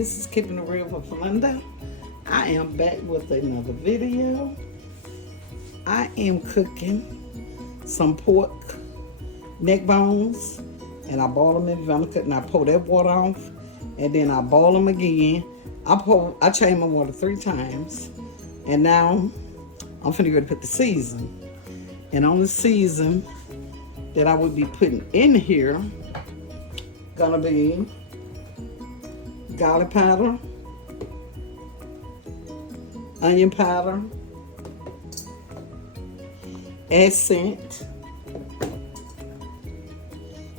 this is Keeping It Real with Fernanda. I am back with another video. I am cooking some pork neck bones, and I boil them in vinegar, and I pour that water off, and then I boil them again. I change my water 3 times, and now I'm finna go to put the season. And on the season that I would be putting in here, gonna be garlic powder, onion powder, accent,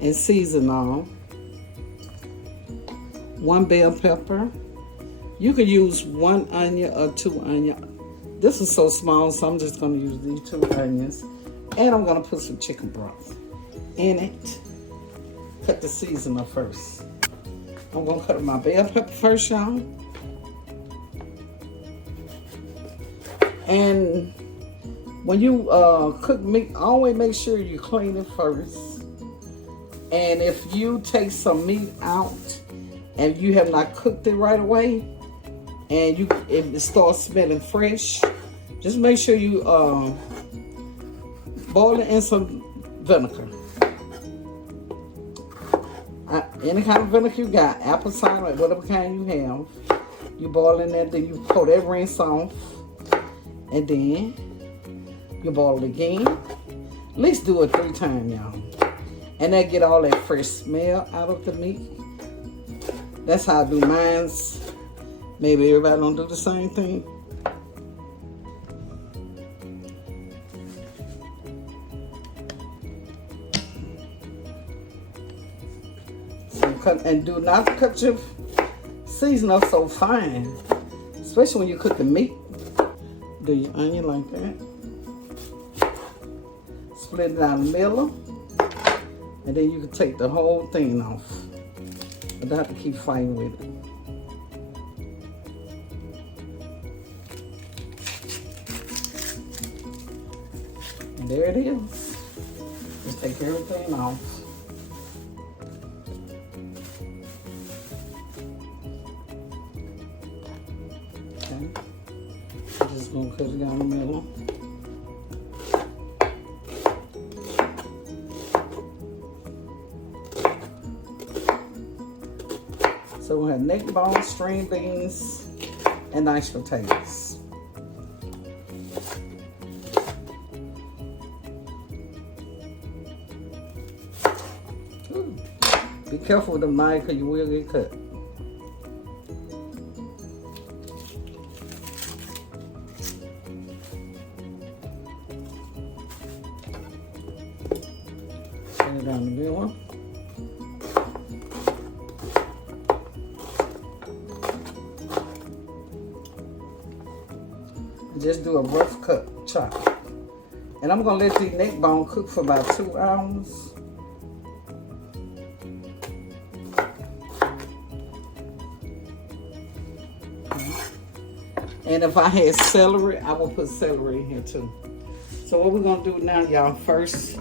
and seasoning. 1 bell pepper. You could use 1 onion or 2 onions. This is so small, so I'm just gonna use these 2 onions. And I'm gonna put some chicken broth in it. Cut the seasoning first. I'm gonna cut my bell pepper first, y'all. And when you cook meat, always make sure you clean it first. And if you take some meat out and you have not cooked it right away, and it starts smelling fresh, just make sure you boil it in some vinegar. Any kind of vinegar you got, apple cider, whatever kind you have, you boil in there, then you pour that rinse off, and then you boil it again. At least do it 3 times, y'all. And that get all that fresh smell out of the meat. That's how I do mine's. Maybe everybody don't do the same thing. And do not cut your seasoning so fine, especially when you cook the meat. Do your onion like that. Split it down the middle, and then you can take the whole thing off. But I have to keep fighting with it. And there it is. Just take everything off. Okay. I'm just gonna cut it down the middle. So we have neck bones, string beans, and mashed potatoes. Ooh. Be careful with the knife because you will get cut. Put it down the middle. Just do a rough cut chop. And I'm gonna let these neck bone cook for about 2 hours. And if I had celery, I will put celery in here too. So what we're gonna do now, y'all, first,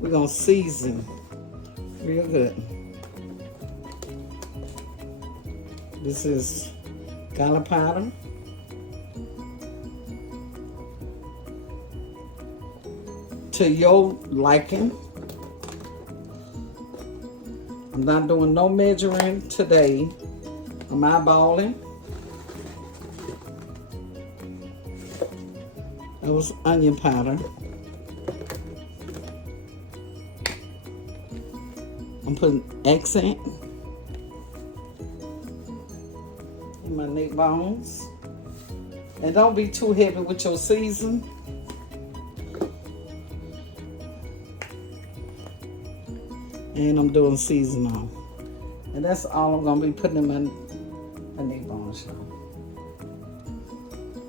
we're gonna season real good. This is garlic powder. To your liking. I'm not doing no measuring today. I'm eyeballing. That was onion powder. I'm putting accent in my neck bones. And don't be too heavy with your season. And I'm doing seasoning. And that's all I'm gonna be putting in my neck bones.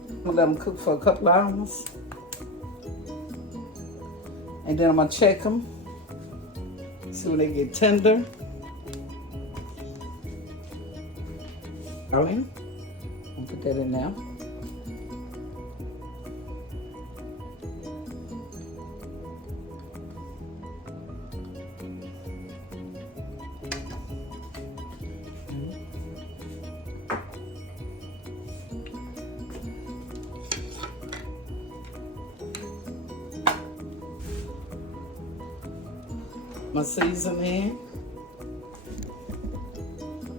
I'm gonna let them cook for a couple hours. And then I'm gonna check them. See when they get tender. All right. I'll put that in now. my seasoning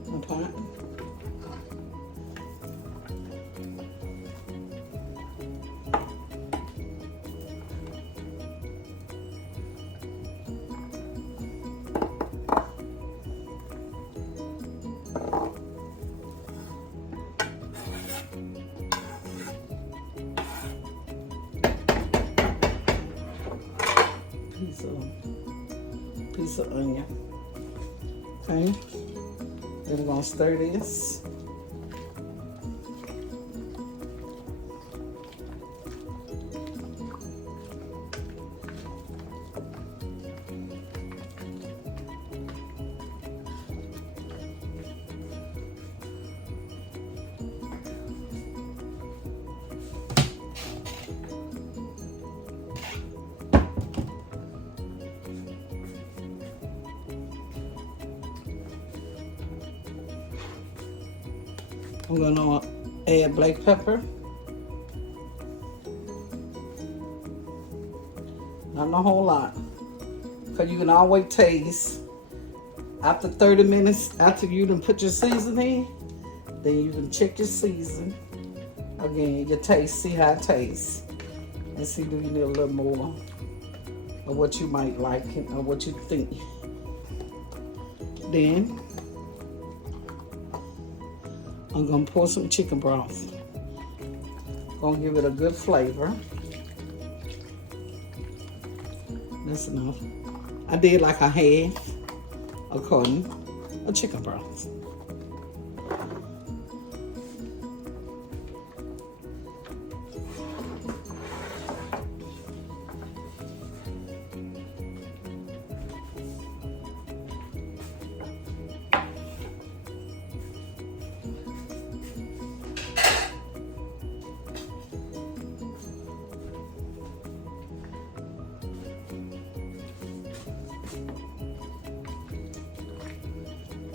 in the pot. Piece of onion. Okay. Then we're gonna stir this. I'm gonna add black pepper. Not a whole lot, because you can always taste. After 30 minutes, after you done put your seasoning, then you can check your season. Again, your taste, see how it tastes. And see, do you need a little more of what you might like or what you think. Then, I'm gonna pour some chicken broth. Gonna give it a good flavor. That's enough. I did like a half a carton of chicken broth.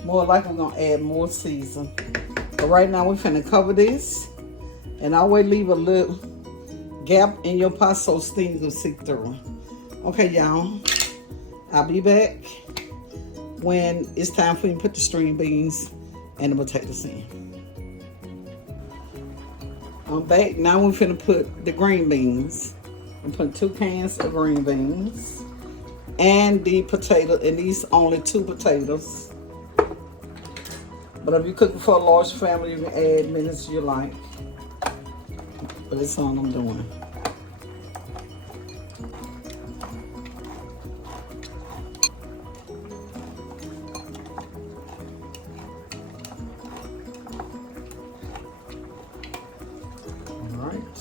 More likely we're gonna add more season. But right now we're finna cover this, and always leave a little gap in your pot so steam can seep through. Okay, y'all, I'll be back when it's time for you to put the string beans and the potatoes in. I'm back. Now we're finna put the green beans. I'm putting 2 cans of green beans and the potato, and these only 2 potatoes. But if you're cooking for a large family, you can add many as you like. But that's all I'm doing. All right.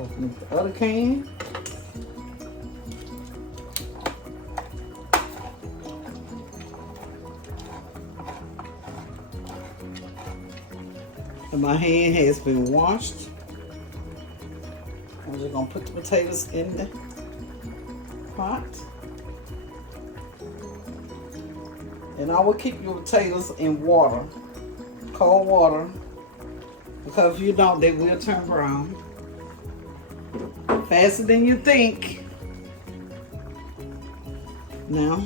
Open up the other can. And my hand has been washed. I'm just gonna put the potatoes in the pot. And I will keep your potatoes in water, cold water, because if you don't, they will turn brown. Faster than you think. Now,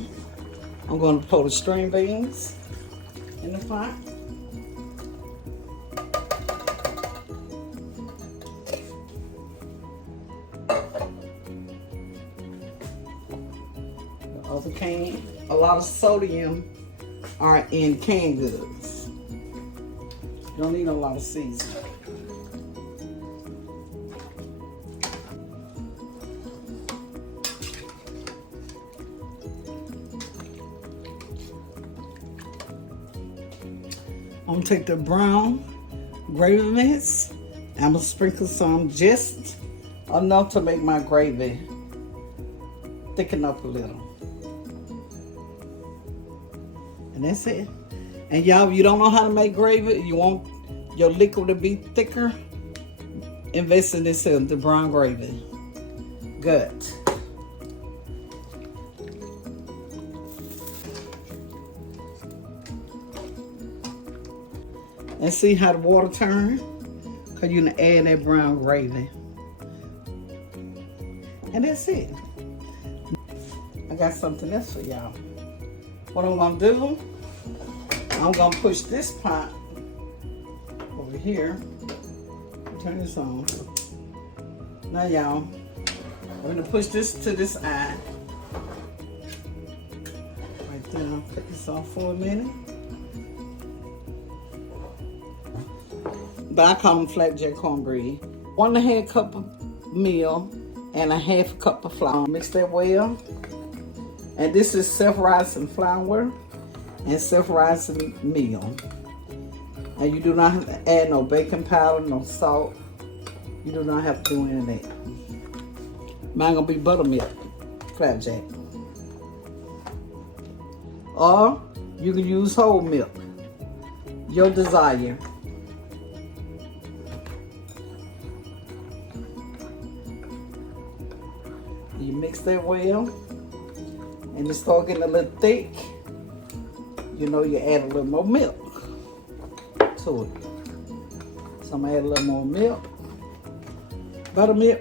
I'm gonna pour the string beans in the pot. Other can. A lot of sodium are in canned goods. You don't need a lot of seasoning. I'm gonna take the brown gravy mix. I'm gonna sprinkle some, just enough to make my gravy thicken up a little. And that's it. And y'all, if you don't know how to make gravy, you want your liquid to be thicker, invest in this in the brown gravy. Good. And see how the water turn? Cause you're gonna add that brown gravy. And that's it. I got something else for y'all. What I'm gonna do, I'm gonna push this pot over here. Turn this on. Now y'all, I'm gonna push this to this eye. Right there, I'll put this off for a minute. But I call them flapjack cornbread. 1.5 cup of meal and 1/2 cup of flour. Mix that well. And this is self-rising flour and self-rising meal. And you do not have to add no baking powder, no salt. You do not have to do any of that. Mine gonna be buttermilk flapjack. Or you can use whole milk. Your desire. You mix that well, and it start getting a little thick. You know, you add a little more milk to it. So I'm gonna add a little more milk, buttermilk.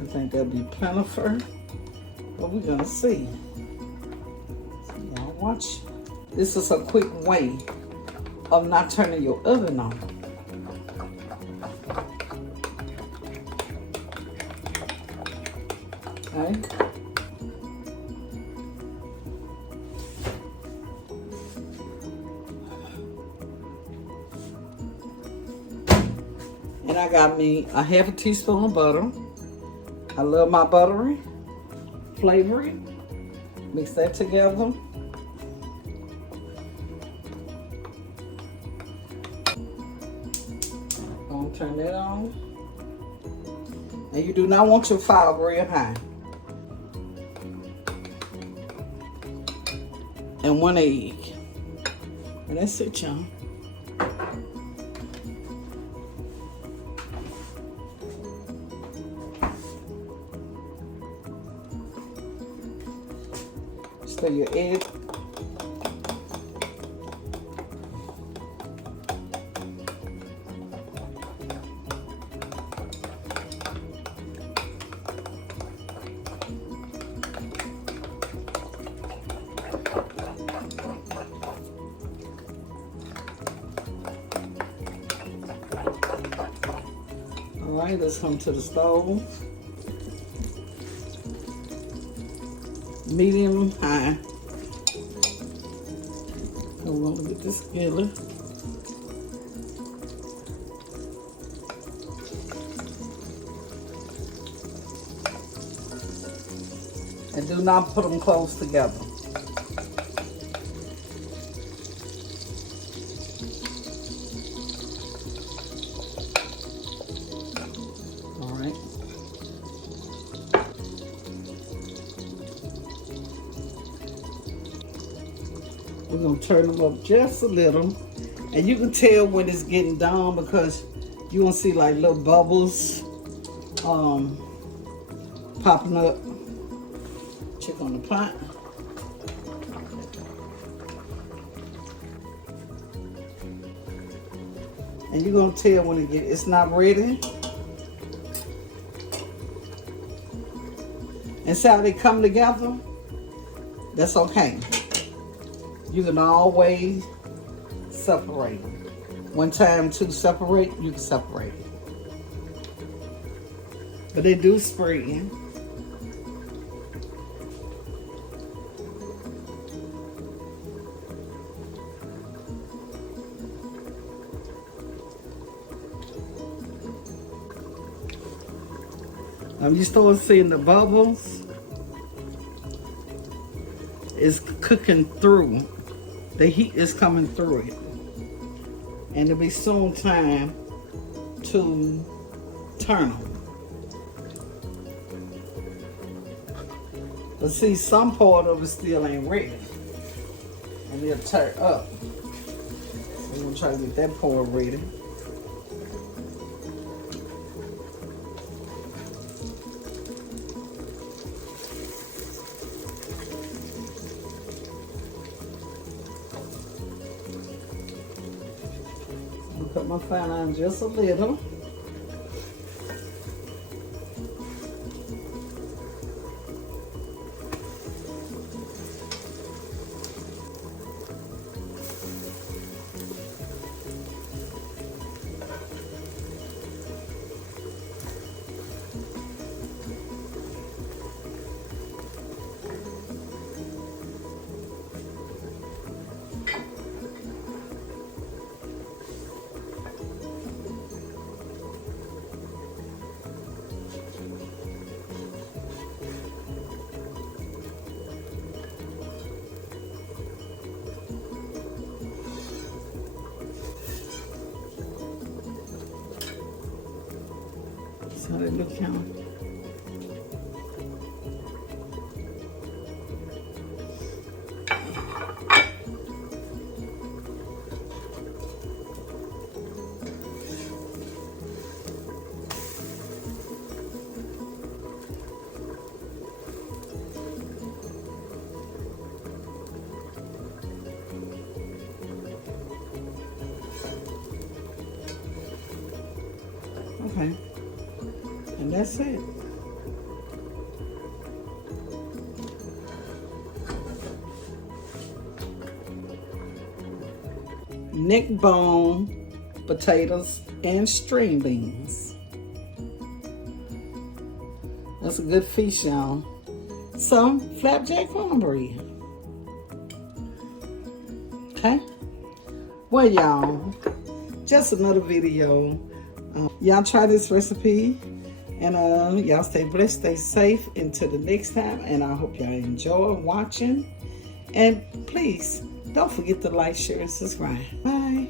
I think that'll be plentiful, but we're gonna see. So y'all watch. This is a quick way of not turning your oven on. Okay. And I got me a 1/2 teaspoon of butter. I love my buttery flavoring. Mix that together. Gonna turn that on. And you do not want your fire real high. And 1 egg. And that's it, y'all. Stir your egg. All right, let's come to the stove. Medium high. So we're gonna get this together. And do not put them close together. We're gonna turn them up just a little. And you can tell when it's getting done because you're gonna see like little bubbles popping up. Check on the pot. And you're gonna tell when it's not ready. And see how they come together? That's okay. You can always separate them. One time to separate, you can separate it. But they do spread. Now you start seeing the bubbles, it's cooking through. The heat is coming through it. And it'll be soon time to turn them. But see, some part of it still ain't ready. And it'll turn up. So we're gonna try to get that part ready. gonna fry down just a little. So they look kind of. Okay, and that's it. Neck bone, potatoes, and string beans. That's a good feast, y'all. Some flapjack cornbread. Okay? Well, y'all, just another video. Y'all try this recipe, and y'all stay blessed, stay safe until the next time, and I hope y'all enjoy watching. And please don't forget to like, share, and subscribe. Bye.